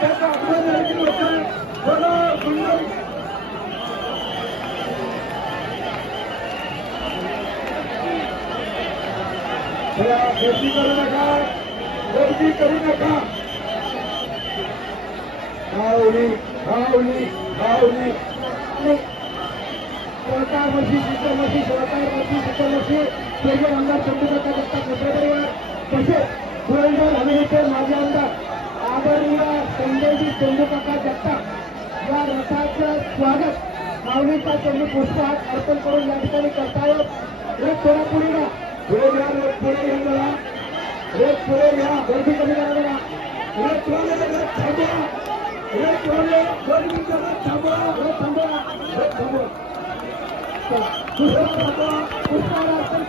त्याचा अपमान देखील होतोय. बोला मंडळी, गर्दी करू नका, गर्दी करू नका. भावनी भावनी भावनी स्वतः मशी तिथं मशी स्वतः मशी तिथं मशी स्वर्गीय आमदार चंद्रकांत जगताप मित्रपरिवार तसेच धुळेंडर हवेलीचे माजी आमदार आदरणीय संजयजी चंद्रकांत जगताप या रथाचं स्वागत माऊलीचा त्यांनी पुष्पहार अर्पण करून या ठिकाणी करतायत. एक थोडा पुढे घ्या, पुढे घ्या, पुढे घ्या, एक पुढे घ्या, गर्दी कमी करा बघा. एक पुढे थांबवा, एक पुढे 2 मिनिटं थांबवा, थांबवा, थांबवा. दुसरा थांबवा, पुष्पहार अर्पण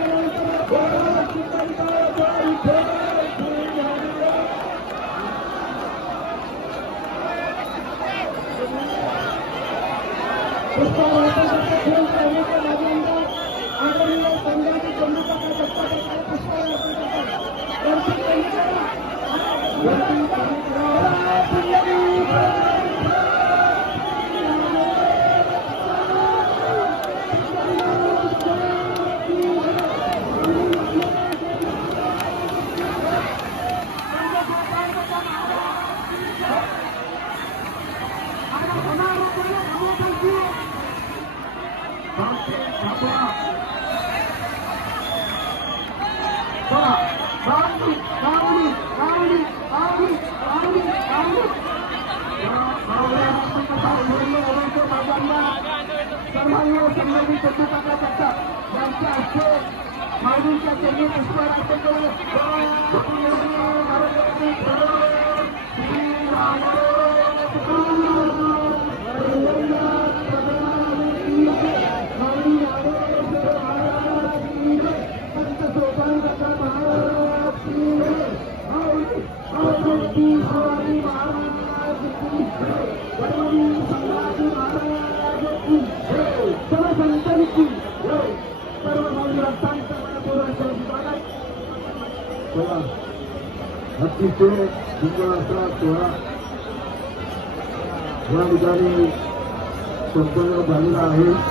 अतिशय सुंदर असा सोहळा या ठिकाणी संपन्न झालेला आहे.